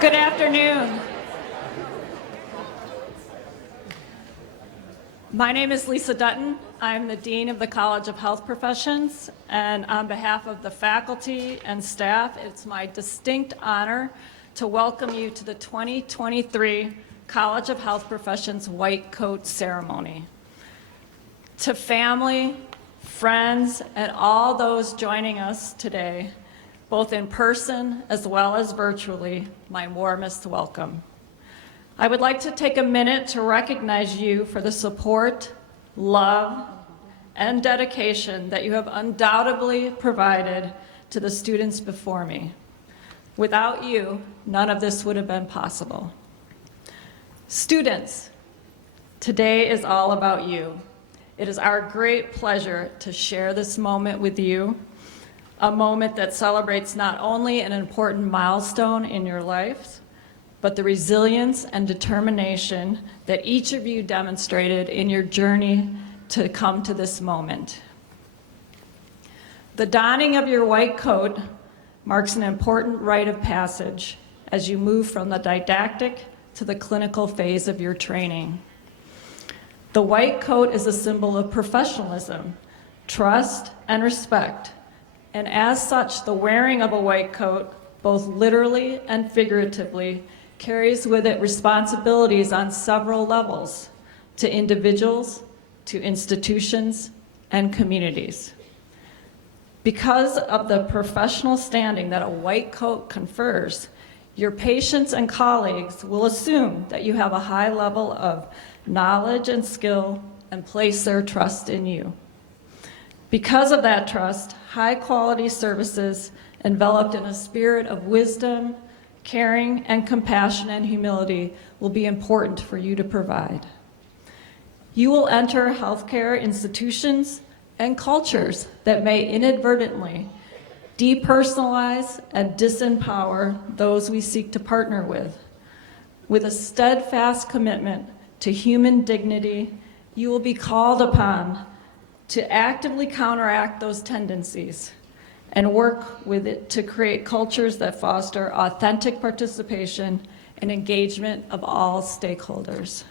Good afternoon. My name is Lisa Dutton. I'm the Dean of the College of Health Professions, and on behalf of the faculty and staff, it's my distinct honor to welcome you to the 2023 College of Health Professions White Coat ceremony. To family, friends, and all those joining us today, both in person as well as virtually, my warmest welcome. I would like to take a minute to recognize you for the support, love, and dedication that you have undoubtedly provided to the students before me. Without you, none of this would have been possible. Students, today is all about you. It is our great pleasure to share this moment with you, a moment that celebrates not only an important milestone in your lives, but the resilience and determination that each of you demonstrated in your journey to come to this moment. The donning of your white coat marks an important rite of passage as you move from the didactic to the clinical phase of your training. The white coat is a symbol of professionalism, trust, and respect, and as such, the wearing of a white coat, both literally and figuratively, carries with it responsibilities on several levels, to individuals, to institutions, and communities. Because of the professional standing that a white coat confers, your patients and colleagues will assume that you have a high level of knowledge and skill and place their trust in you. Because of that trust, high-quality services enveloped in a spirit of wisdom, caring, and compassion and humility will be important for you to provide. You will enter healthcare institutions and cultures that may inadvertently depersonalize and disempower those we seek to partner with a steadfast commitment to human dignity, you will be called upon to actively counteract those tendencies and work with it to create cultures that foster authentic participation and engagement of all stakeholders.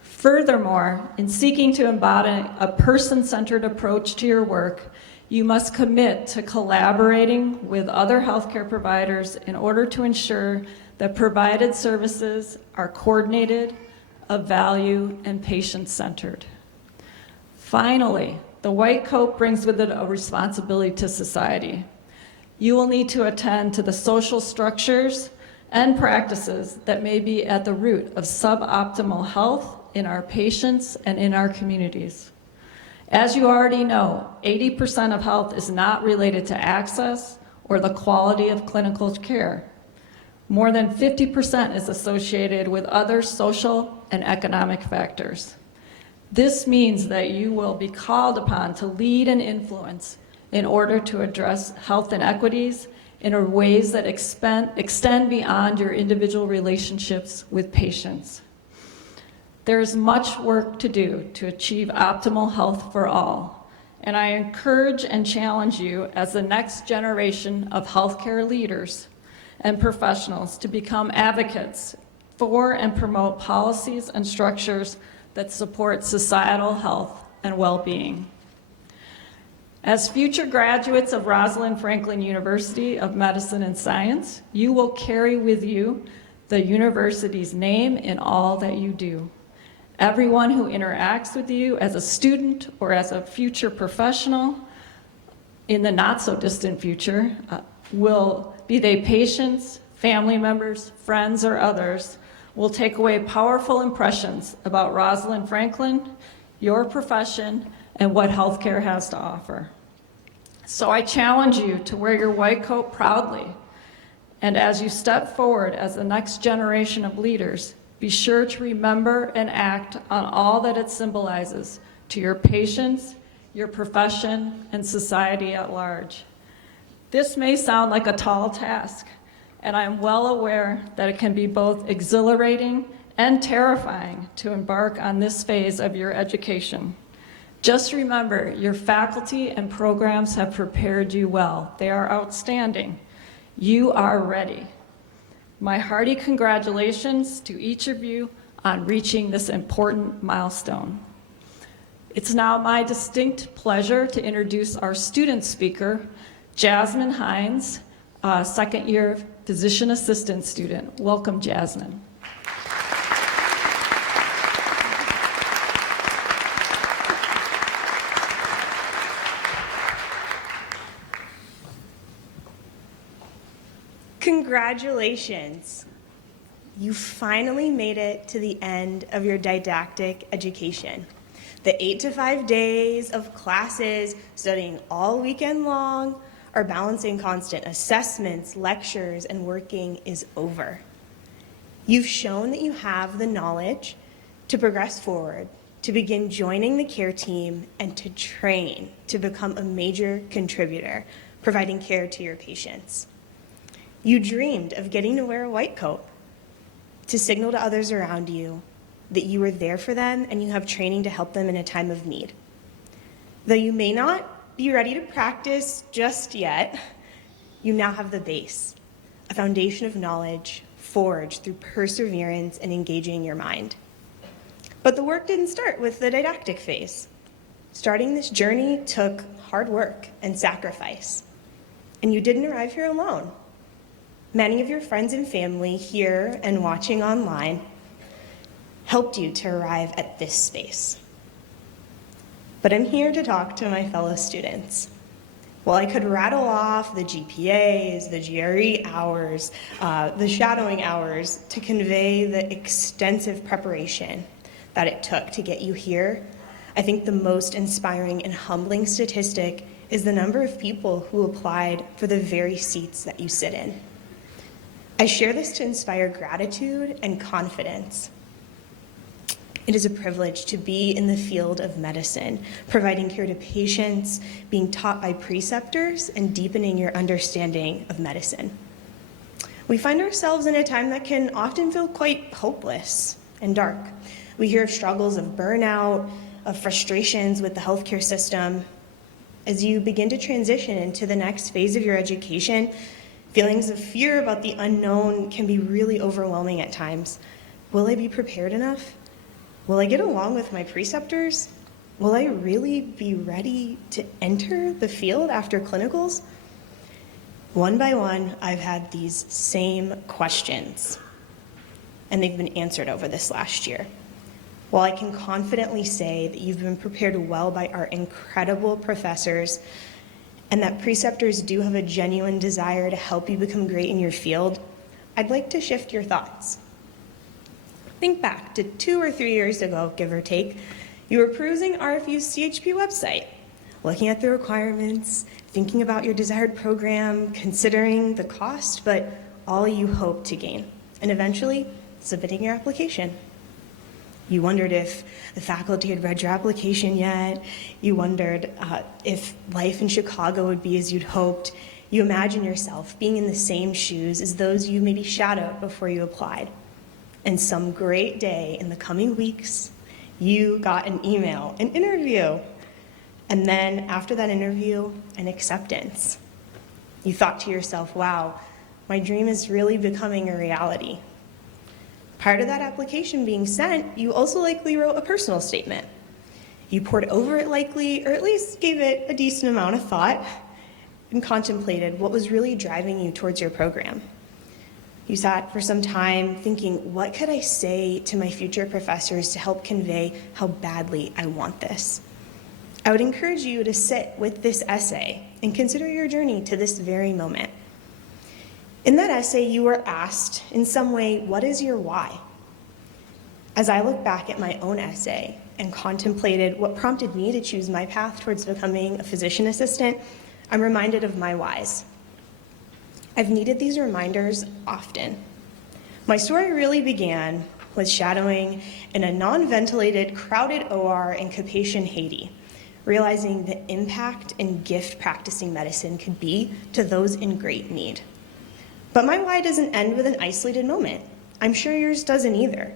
Furthermore, in seeking to embody a person-centered approach to your work, you must commit to collaborating with other healthcare providers in order to ensure that provided services are coordinated, of value, and patient-centered. Finally, the white coat brings with it a responsibility to society. You will need to attend to the social structures and practices that may be at the root of suboptimal health in our patients and in our communities. As you already know, 80% of health is not related to access or the quality of clinical care. More than 50% is associated with other social and economic factors. This means that you will be called upon to lead and influence in order to address health inequities in ways that extend beyond your individual relationships with patients. There is much work to do to achieve optimal health for all, and I encourage and challenge you as the next generation of healthcare leaders and professionals to become advocates for and promote policies and structures that support societal health and well-being. As future graduates of Rosalind Franklin University of Medicine and Science, you will carry with you the university's name in all that you do. Everyone who interacts with you as a student or as a future professional in the not-so-distant future, will be they patients, family members, friends, or others, will take away powerful impressions about Rosalind Franklin, your profession, and what healthcare has to offer. So I challenge you to wear your white coat proudly, and as you step forward as the next generation of leaders, be sure to remember and act on all that it symbolizes to your patients, your profession, and society at large. This may sound like a tall task, and I am well aware that it can be both exhilarating and terrifying to embark on this phase of your education. Just remember, your faculty and programs have prepared you well. They are outstanding. You are ready. My hearty congratulations to each of you on reaching this important milestone. It's now my distinct pleasure to introduce our student speaker, Jasmine Hines, a second-year physician assistant student. Welcome, Jasmine. Congratulations. You finally made it to the end of your didactic education. The 8 to 5 days of classes, studying all weekend long, or balancing constant assessments, lectures, and working is over. You've shown that you have the knowledge to progress forward, to begin joining the care team, and to train to become a major contributor, providing care to your patients. You dreamed of getting to wear a white coat to signal to others around you that you were there for them and you have training to help them in a time of need. Though you may not be ready to practice just yet, you now have the base, a foundation of knowledge forged through perseverance and engaging your mind. But the work didn't start with the didactic phase. Starting this journey took hard work and sacrifice, and you didn't arrive here alone. Many of your friends and family here and watching online helped you to arrive at this space. But I'm here to talk to my fellow students. While I could rattle off the GPAs, the GRE hours, the shadowing hours to convey the extensive preparation that it took to get you here, I think the most inspiring and humbling statistic is the number of people who applied for the very seats that you sit in. I share this to inspire gratitude and confidence. It is a privilege to be in the field of medicine, providing care to patients, being taught by preceptors, and deepening your understanding of medicine. We find ourselves in a time that can often feel quite hopeless and dark. We hear of struggles of burnout, of frustrations with the healthcare system. As you begin to transition into the next phase of your education, feelings of fear about the unknown can be really overwhelming at times. Will I be prepared enough? Will I get along with my preceptors? Will I really be ready to enter the field after clinicals? One by one, I've had these same questions, and they've been answered over this last year. While I can confidently say that you've been prepared well by our incredible professors, and that preceptors do have a genuine desire to help you become great in your field, I'd like to shift your thoughts. Think back to 2 or 3 years ago, give or take. You were perusing RFU's CHP website, looking at the requirements, thinking about your desired program, considering the cost, but all you hoped to gain, and eventually submitting your application. You wondered if the faculty had read your application yet. You wondered if life in Chicago would be as you'd hoped. You imagine yourself being in the same shoes as those you maybe shadowed before you applied. And some great day in the coming weeks, you got an email, an interview, and then after that interview, an acceptance. You thought to yourself, wow, my dream is really becoming a reality. Prior to that application being sent, you also likely wrote a personal statement. You pored over it likely, or at least gave it a decent amount of thought, and contemplated what was really driving you towards your program. You sat for some time thinking, what could I say to my future professors to help convey how badly I want this? I would encourage you to sit with this essay and consider your journey to this very moment. In that essay, you were asked, in some way, what is your why? As I look back at my own essay and contemplated what prompted me to choose my path towards becoming a physician assistant, I'm reminded of my whys. I've needed these reminders often. My story really began with shadowing in a non-ventilated, crowded OR in Cap-Haïtien, Haiti, realizing the impact and gift practicing medicine could be to those in great need. But my why doesn't end with an isolated moment. I'm sure yours doesn't either.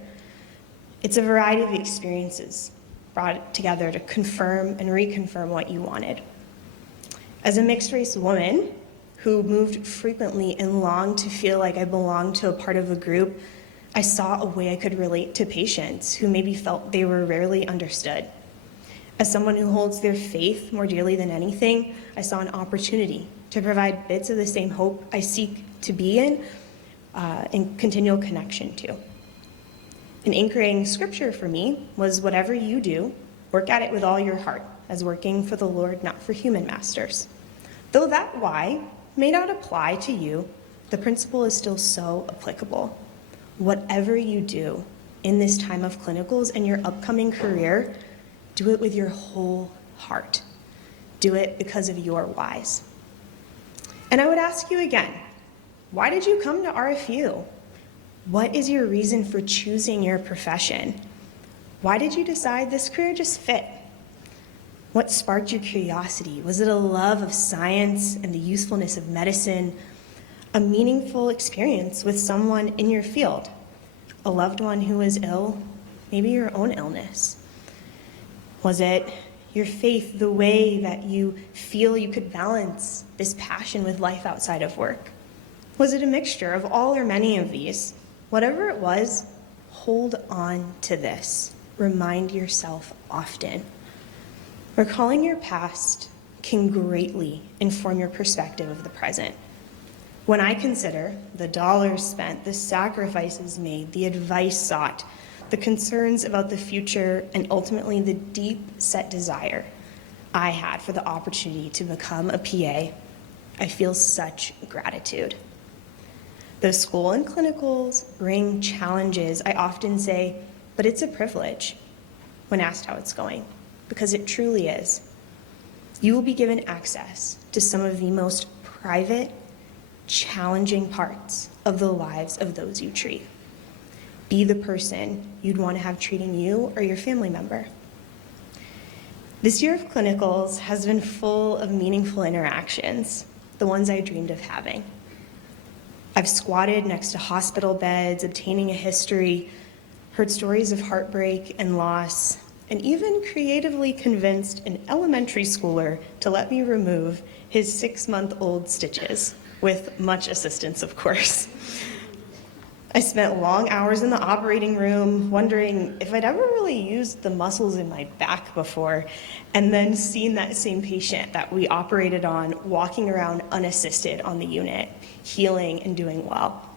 It's a variety of experiences brought together to confirm and reconfirm what you wanted. As a mixed-race woman who moved frequently and longed to feel like I belonged to a part of a group, I saw a way I could relate to patients who maybe felt they were rarely understood. As someone who holds their faith more dearly than anything, I saw an opportunity to provide bits of the same hope I seek to be in continual connection to. An anchoring scripture for me was, whatever you do, work at it with all your heart, as working for the Lord, not for human masters. Though that why may not apply to you, the principle is still so applicable. Whatever you do in this time of clinicals and your upcoming career, do it with your whole heart. Do it because of your whys. And I would ask you again, why did you come to RFU? What is your reason for choosing your profession? Why did you decide this career just fit? What sparked your curiosity? Was it a love of science and the usefulness of medicine? A meaningful experience with someone in your field? A loved one who was ill? Maybe your own illness? Was it your faith, the way that you feel you could balance this passion with life outside of work? Was it a mixture of all or many of these? Whatever it was, hold on to this. Remind yourself often. Recalling your past can greatly inform your perspective of the present. When I consider the dollars spent, the sacrifices made, the advice sought, the concerns about the future, and ultimately the deep-set desire I had for the opportunity to become a PA, I feel such gratitude. Though school and clinicals bring challenges, I often say, but it's a privilege when asked how it's going, because it truly is. You will be given access to some of the most private, challenging parts of the lives of those you treat. Be the person you'd want to have treating you or your family member. This year of clinicals has been full of meaningful interactions, the ones I dreamed of having. I've squatted next to hospital beds, obtaining a history, heard stories of heartbreak and loss, and even creatively convinced an elementary schooler to let me remove his 6-month-old stitches, with much assistance, of course. I spent long hours in the operating room wondering if I'd ever really used the muscles in my back before, and then seen that same patient that we operated on walking around unassisted on the unit, healing and doing well.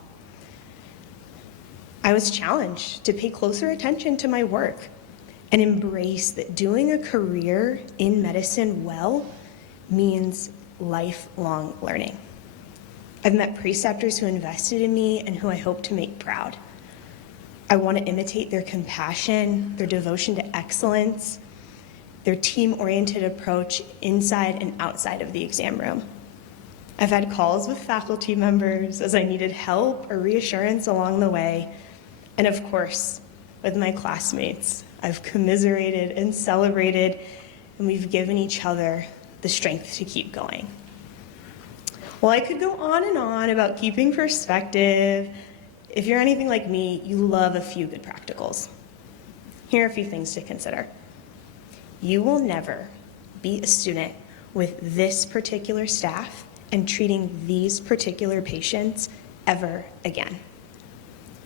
I was challenged to pay closer attention to my work and embrace that doing a career in medicine well means lifelong learning. I've met preceptors who invested in me and who I hope to make proud. I want to imitate their compassion, their devotion to excellence, their team-oriented approach inside and outside of the exam room. I've had calls with faculty members as I needed help or reassurance along the way. And of course, with my classmates, I've commiserated and celebrated, and we've given each other the strength to keep going. Well, I could go on and on about keeping perspective. If you're anything like me, you love a few good practicals. Here are a few things to consider. You will never be a student with this particular staff and treating these particular patients ever again.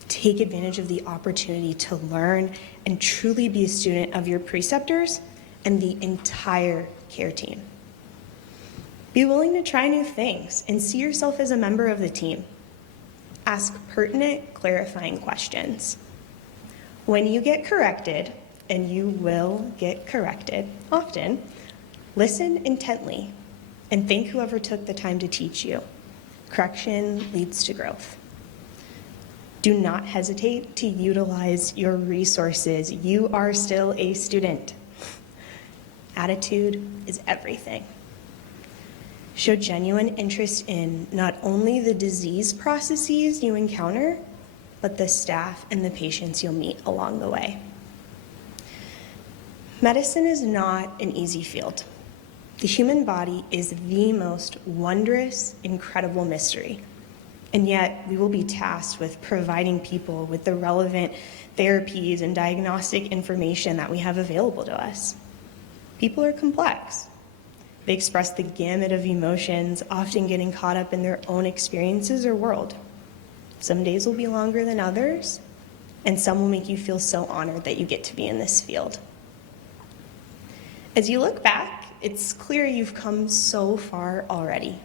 Take advantage of the opportunity to learn and truly be a student of your preceptors and the entire care team. Be willing to try new things and see yourself as a member of the team. Ask pertinent, clarifying questions. When you get corrected, and you will get corrected often, listen intently and thank whoever took the time to teach you. Correction leads to growth. Do not hesitate to utilize your resources. You are still a student. Attitude is everything. Show genuine interest in not only the disease processes you encounter, but the staff and the patients you'll meet along the way. Medicine is not an easy field. The human body is the most wondrous, incredible mystery. And yet, we will be tasked with providing people with the relevant therapies and diagnostic information that we have available to us. People are complex. They express the gamut of emotions, often getting caught up in their own experiences or world. Some days will be longer than others, and some will make you feel so honored that you get to be in this field. As you look back, it's clear you've come so far already.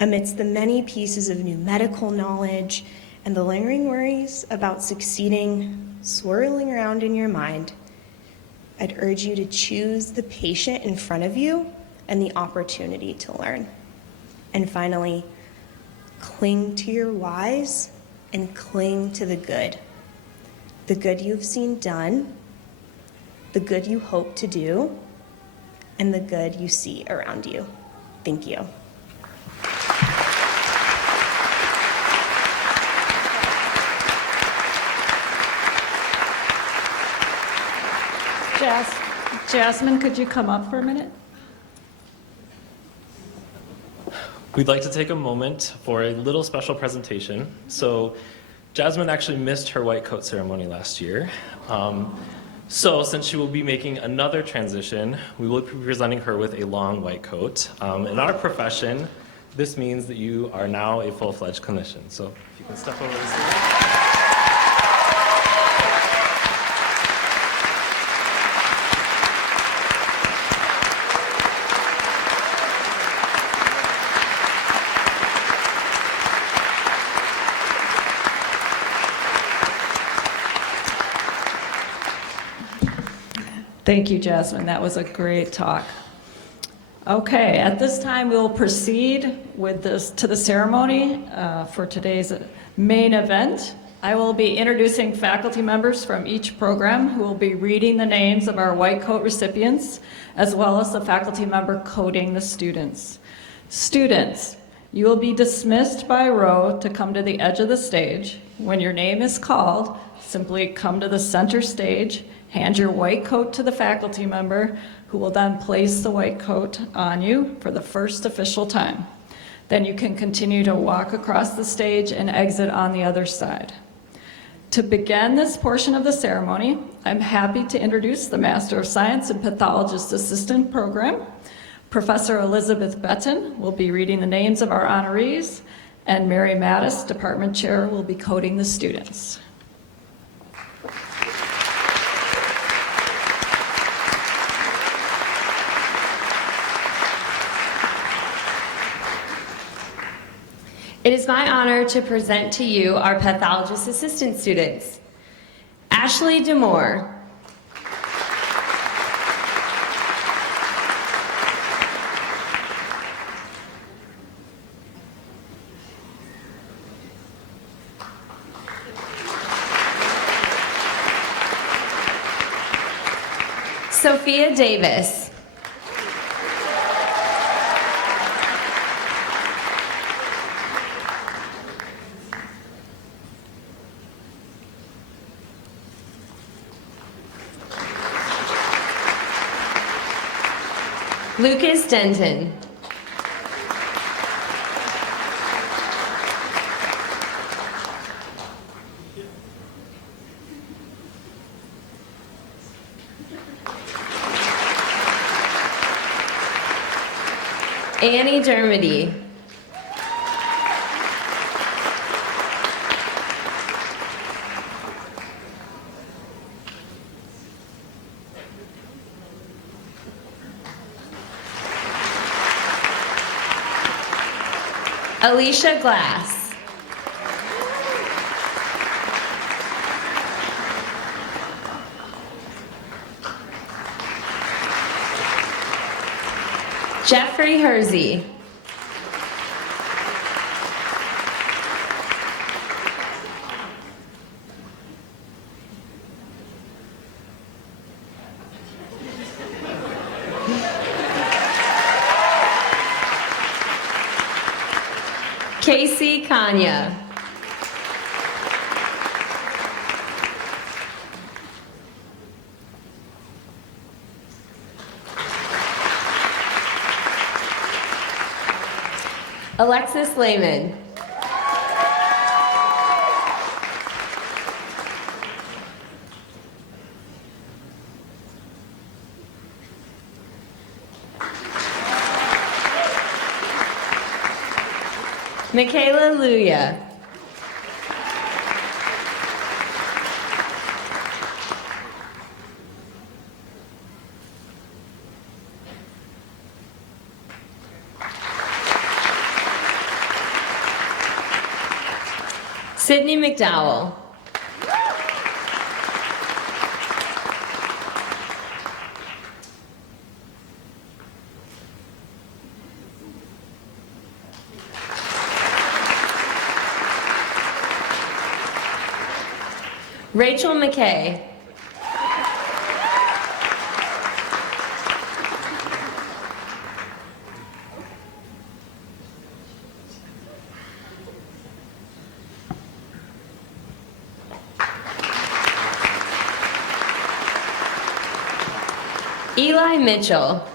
Amidst the many pieces of new medical knowledge and the lingering worries about succeeding swirling around in your mind, I'd urge you to choose the patient in front of you and the opportunity to learn. And finally, cling to your whys and cling to the good you've seen done, the good you hope to do, and the good you see around you. Thank you. Jasmine, could you come up for a minute? We'd like to take a moment for a little special presentation. So Jasmine actually missed her white coat ceremony last year. So since she will be making another transition, we will be presenting her with a long white coat. In our profession, this means that you are now a full-fledged clinician. So if you can step over the stage. Thank you, Jasmine. That was a great talk. Okay, at this time, we'll proceed with to the ceremony for today's main event. I will be introducing faculty members from each program who will be reading the names of our white coat recipients, as well as the faculty member coding the students. Students, you will be dismissed by row to come to the edge of the stage. When your name is called, simply come to the center stage, hand your white coat to the faculty member, who will then place the white coat on you for the first official time. Then you can continue to walk across the stage and exit on the other side. To begin this portion of the ceremony, I'm happy to introduce the Master of Science in Pathologist Assistant Program. Professor Elizabeth Betton will be reading the names of our honorees, and Mary Mattis, Department Chair, will be coding the students. It is my honor to present to you our pathologist assistant students. Ashley Demore. Sophia Davis. Lucas Denton. Annie Dermody. Alicia Glass. Jeffrey Hersey. Casey Kanya. Alexis Lehman. Michaela Luya. Sydney McDowell. Rachel McKay. Eli Mitchell.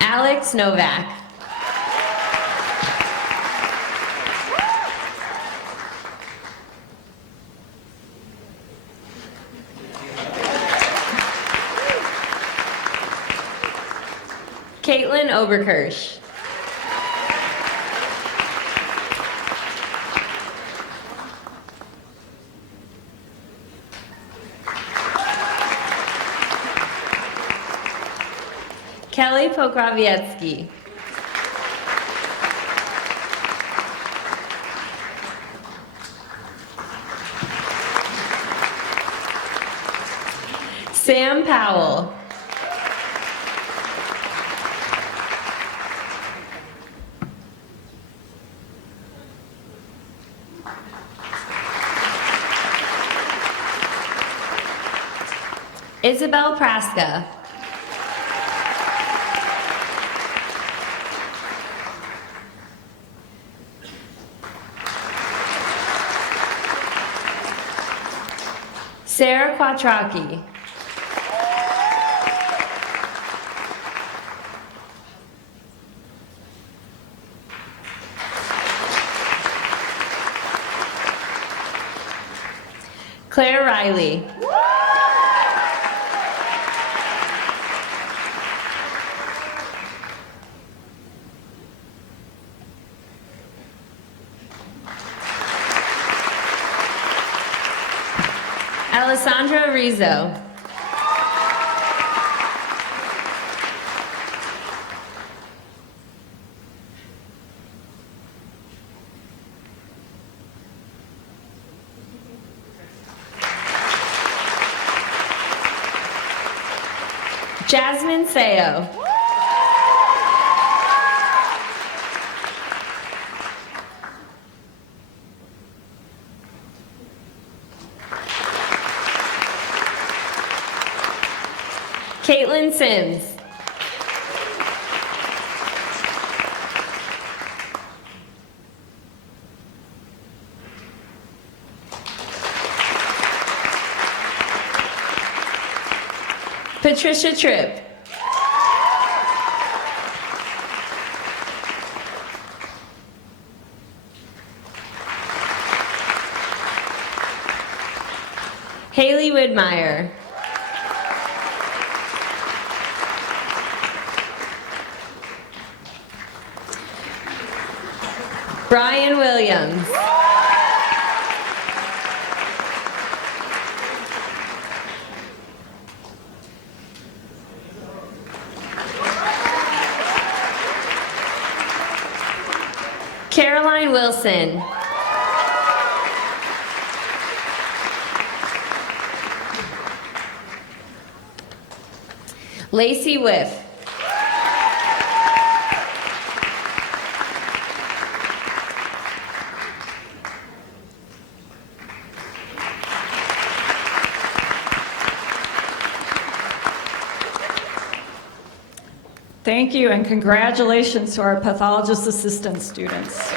Alex Novak. Caitlin Oberkirsch. Kelly Pokrawiecki. Sam Powell. Isabel Praska. Sarah Quattrocki. Claire Riley. Alessandra Rizzo. Jasmine Seo. Caitlin Sims. Patricia Tripp. Haley Widmeyer. Brian Williams. Caroline Wilson. Lacey Whiff. Thank you and congratulations to our pathologist assistant students.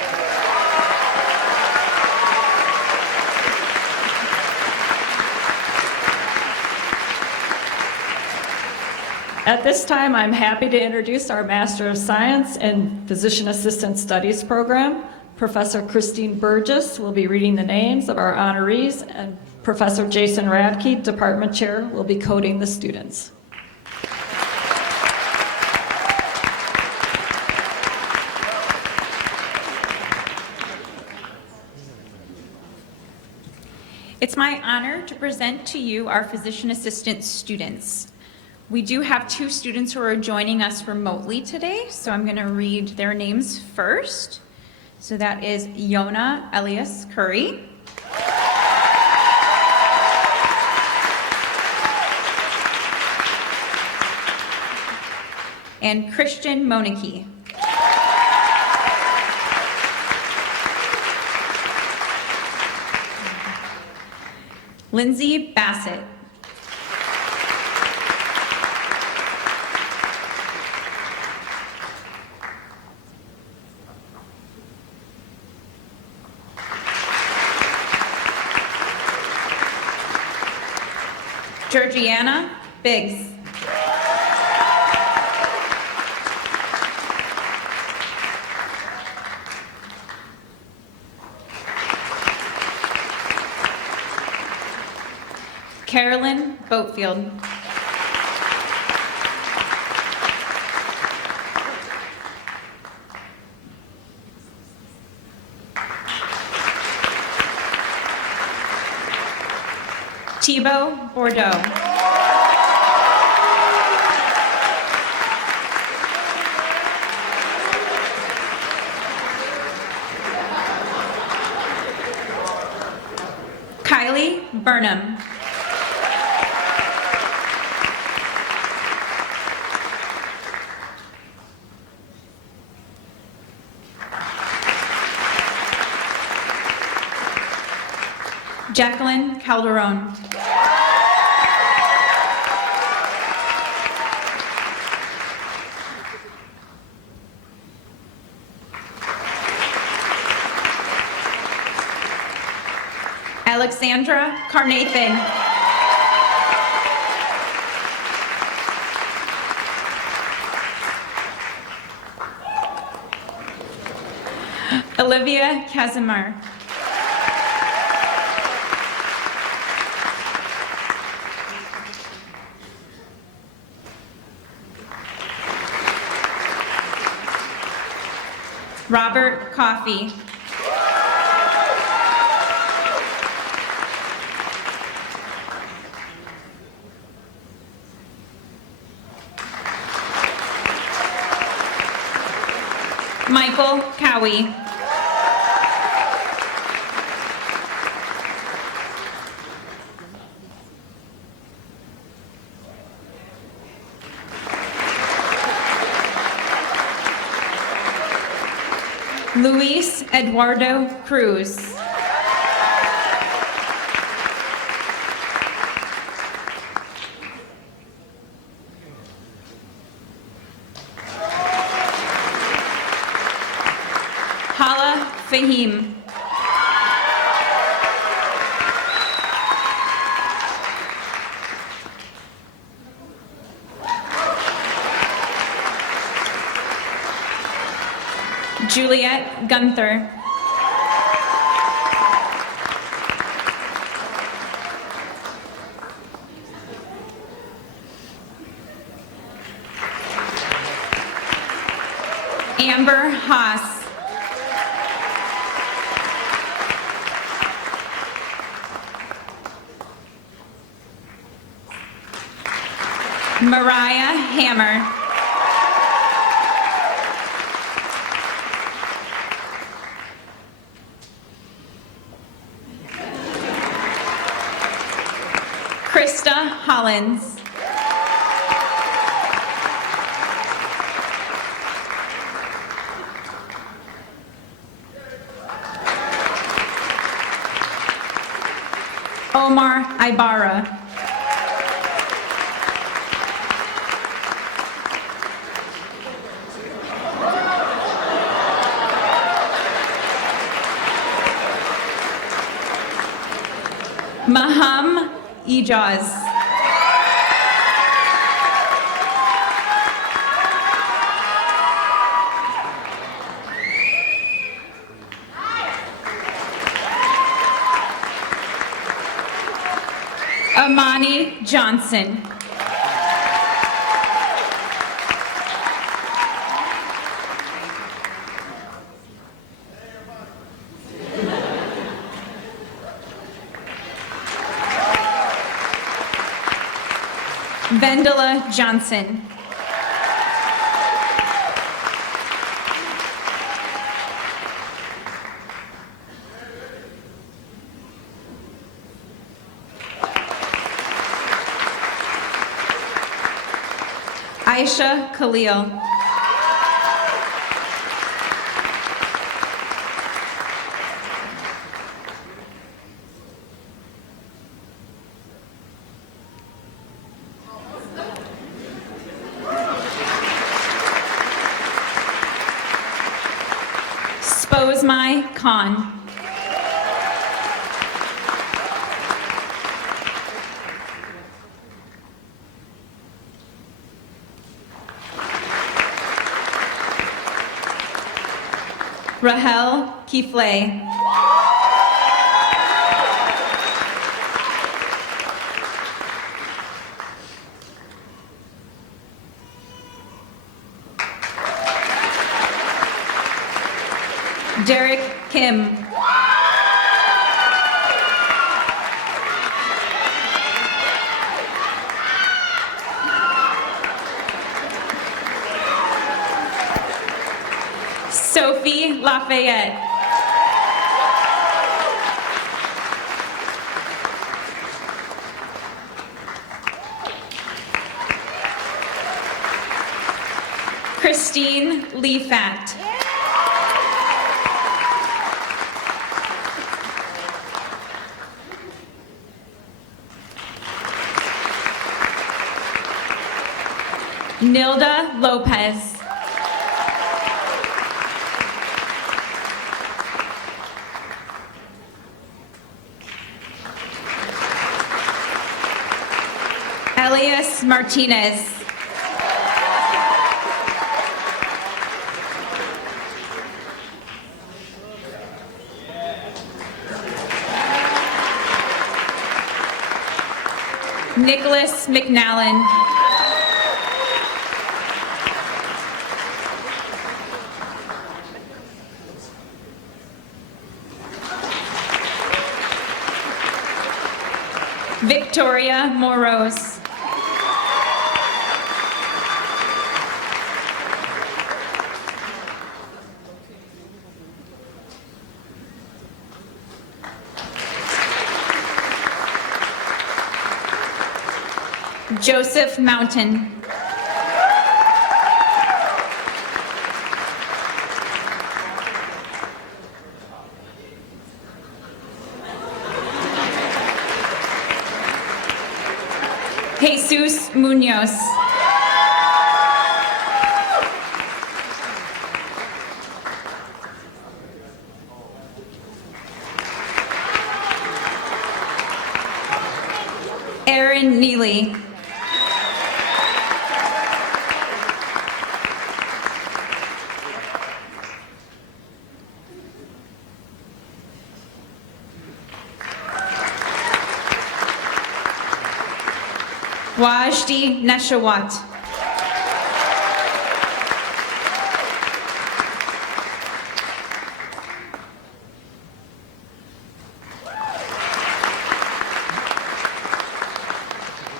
At this time, I'm happy to introduce our Master of Science and Physician Assistant Studies program. Professor Christine Burgess will be reading the names of our honorees, and Professor Jason Radke, Department Chair, will be coding the students. It's my honor to present to you our physician assistant students. We do have 2 students who are joining us remotely today, so I'm going to read their names first. So that is Yona Elias Curry, and Christian Monike. Lindsay Bassett. Georgiana Biggs. Carolyn Boatfield. Thibaut Bordeaux. Kylie Burnham. Jacqueline Calderon. Alexandra Carnathan. Olivia Casimir. Robert Coffey. Michael Cowie. Luis Eduardo Cruz. Hala Fahim. Juliet Gunther. Amber Haas. Mariah Hammer. Krista Hollins. Omar Ibarra. Maham Ijaz. Amani Johnson. Vendela Johnson. Aisha Khalil. Sposmai Khan. Rahel Kifle. Derek Kim. Sophie Lafayette. Christine Leafat. Nilda Lopez. Elias Martinez. Nicholas McNallen. Victoria Moros. Joseph Mountain. Jesus Munoz. Aaron Neely. Wajdi Neshawat.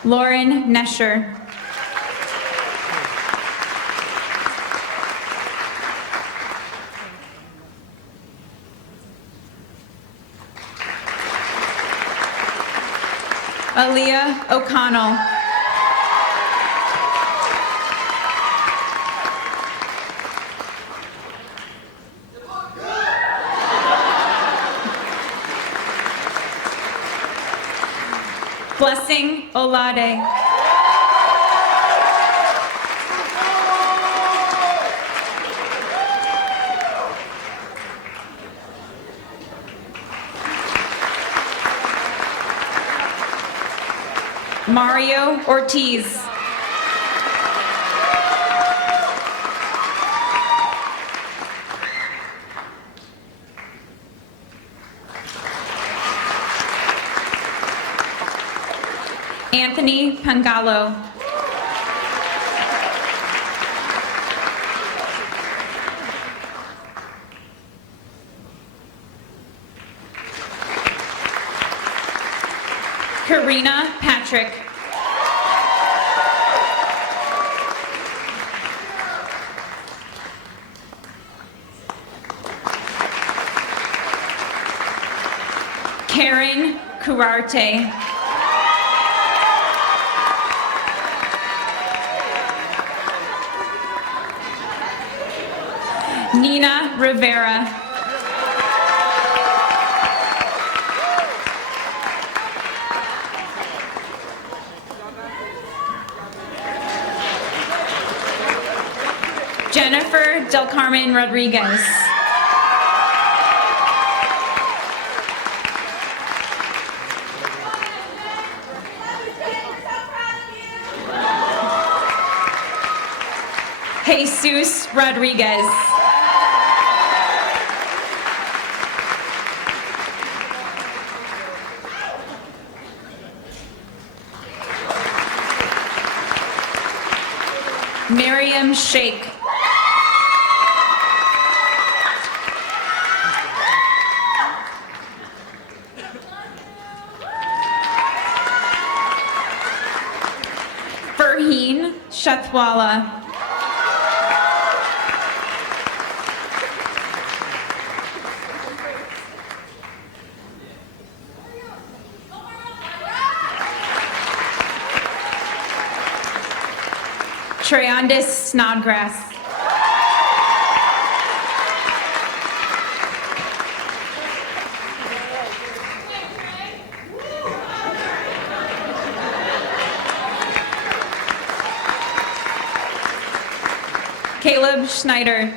Lauren Nesher. Aaliyah O'Connell. Blessing Olade. Mario Ortiz. Anthony Pangalo. Karina Patrick. Karen Curarte. Nina Rivera. Jennifer Del Carmen Rodriguez. Jesus Rodriguez. Miriam Sheikh. Farheen Shathwala. Treyandis Snodgrass. Caleb Schneider.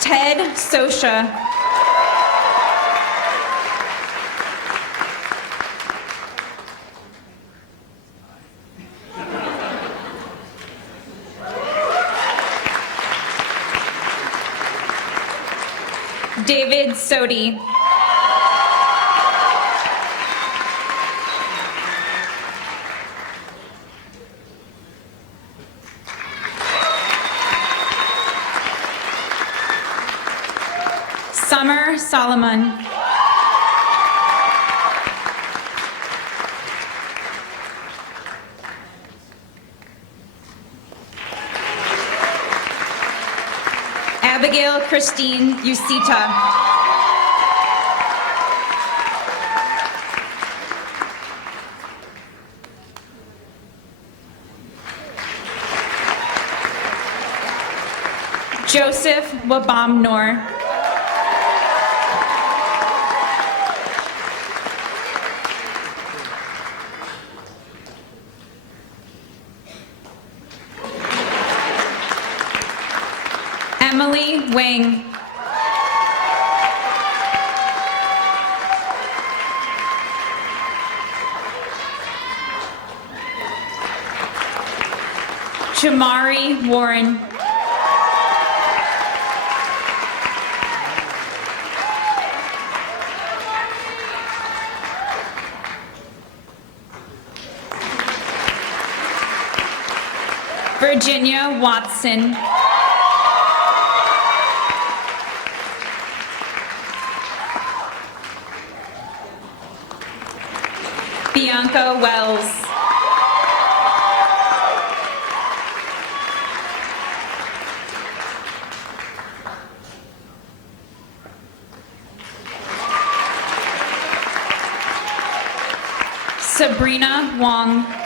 Ted Sosha. David Sodi. Summer Solomon. Abigail Christine Usita. Joseph Wabamnor. Emily Wang. Jamari Warren. Virginia Watson. Bianca Wells. Sabrina Wong.